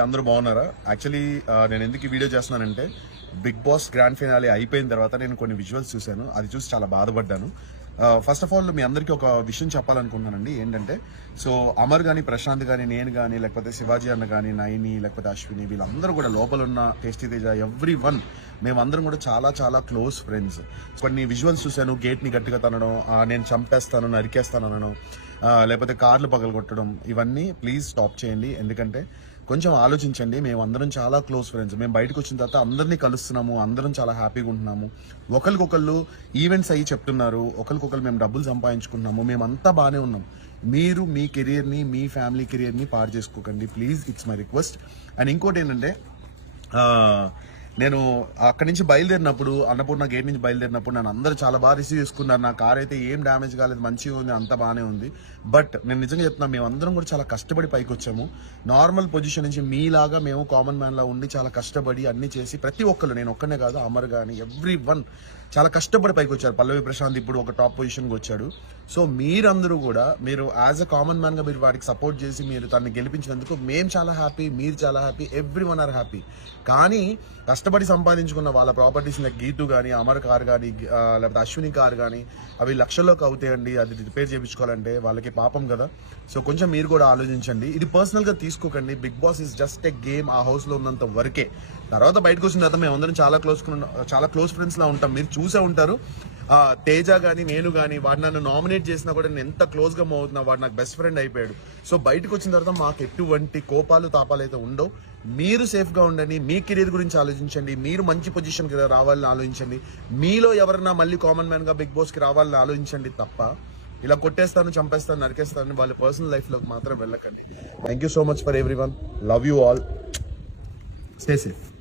అందరూ బాగున్నారా? యాక్చువల్లీ నేను ఎందుకు వీడియో చేస్తున్నానంటే బిగ్ బాస్ గ్రాండ్ ఫినాలే అయిపోయిన తర్వాత నేను కొన్ని విజువల్స్ చూశాను. అది చూసి చాలా బాధపడ్డాను. ఫస్ట్ ఆఫ్ ఆల్ మీ అందరికీ ఒక విషయం చెప్పాలనుకుంటున్నానండి. ఏంటంటే సో అమర్ కానీ ప్రశాంత్ కానీ నేను కానీ లేకపోతే శివాజీ అన్న కానీ నైని లేకపోతే అశ్విని వీళ్ళందరూ కూడా లోపల ఉన్న టేస్టీ తేజ ఎవ్రీ వన్ మేమందరం కూడా చాలా చాలా క్లోజ్ ఫ్రెండ్స్ కొన్ని విజువల్స్ చూశాను. గేట్ని గట్టిగా తనడం నేను చంపేస్తాను నరికేస్తాను అనడం లేకపోతే కార్లు పగలగొట్టడం ఇవన్నీ ప్లీజ్ స్టాప్ చేయండి. ఎందుకంటే కొంచెం ఆలోచించండి మేము అందరం చాలా క్లోజ్ ఫ్రెండ్స్. మేము బయటకు వచ్చిన తర్వాత అందరినీ కలుస్తున్నాము అందరం చాలా హ్యాపీగా ఉంటున్నాము. ఒకరికొకళ్ళు ఈవెంట్స్ అయ్యి చెప్తున్నారు ఒకరికొకరు మేము డబ్బులు సంపాదించుకుంటున్నాము మేమంతా బాగానే ఉన్నాం. మీరు మీ కెరియర్ని మీ ఫ్యామిలీ కెరియర్ని పాడు చేసుకోకండి please. It's my request. And ఇంకోటి ఏంటంటే నేను అక్కడి నుంచి బయలుదేరినప్పుడు అన్నపూర్ణ గేట్ నుంచి బయలుదేరినప్పుడు నన్ను అందరూ చాలా బాగా రిసీవ్ చేసుకున్నారు. నా కార్ అయితే ఏం డ్యామేజ్ కాలేదు మంచిగా ఉంది అంత బాగానే ఉంది. బట్ నేను నిజంగా చెప్తున్నా మేము అందరం కూడా చాలా కష్టపడి పైకి వచ్చాము నార్మల్ పొజిషన్ నుంచి మీలాగా మేము కామన్ మ్యాన్లా ఉండి చాలా కష్టపడి అన్ని చేసి ప్రతి ఒక్కరు నేను ఒక్కనే కాదు అమర్ కానీ ఎవ్రీ వన్ చాలా కష్టపడి పైకి వచ్చారు పల్లవి ప్రశాంత్ ఇప్పుడు ఒక టాప్ పొజిషన్కి వచ్చాడు. సో మీరందరూ కూడా మీరు యాజ్ అ కామన్ మ్యాన్గా మీరు వాడికి సపోర్ట్ చేసి మీరు తనని గెలిపించినందుకు మేము చాలా హ్యాపీ మీరు చాలా happy everyone are happy. కానీ కష్టపడి సంపాదించుకున్న వాళ్ళ ప్రాపర్టీస్ గీతు కానీ అమర్ కార్ కానీ లేకపోతే అశ్విని కార్ కానీ అవి లక్షల్లోకి అవుతాయండి. అది రిపేర్ చేయించుకోవాలంటే వాళ్ళకి పాపం కదా. సో కొంచెం మీరు కూడా ఆలోచించండి. ఇది పర్సనల్గా తీసుకోకండి. Bigg Boss is just a game ఆ హౌస్లో ఉన్నంత వరకే. తర్వాత బయటకు వచ్చిన తర్వాత మేము అందరం చాలా క్లోజ్ చాలా క్లోజ్ ఫ్రెండ్స్లా ఉంటాం. మీరు చూసే ఉంటారు. తేజ కానీ నేను కానీ వాడు నన్ను నామినేట్ చేసినా కూడా నేను ఎంత క్లోజ్గా మూవ్ అవుతున్నా వాడు నాకు బెస్ట్ ఫ్రెండ్ అయిపోయాడు. సో బయటకు వచ్చిన తర్వాత మాకు ఎటువంటి కోపాలు తాపాలు అయితే ఉండవు. మీరు సేఫ్గా ఉండండి మీ కెరీర్ గురించి ఆలోచించండి మీరు మంచి పొజిషన్కి రావాలని ఆలోచించండి. మీలో ఎవరన్నా మళ్ళీ కామన్ మ్యాన్గా బిగ్ బాస్కి రావాలని ఆలోచించండి తప్ప ఇలా కొట్టేస్తాను చంపేస్తాను నరికేస్తాను వాళ్ళ పర్సనల్ లైఫ్లోకి మాత్రం వెళ్ళకండి. Thank you so much for everyone love you all stay safe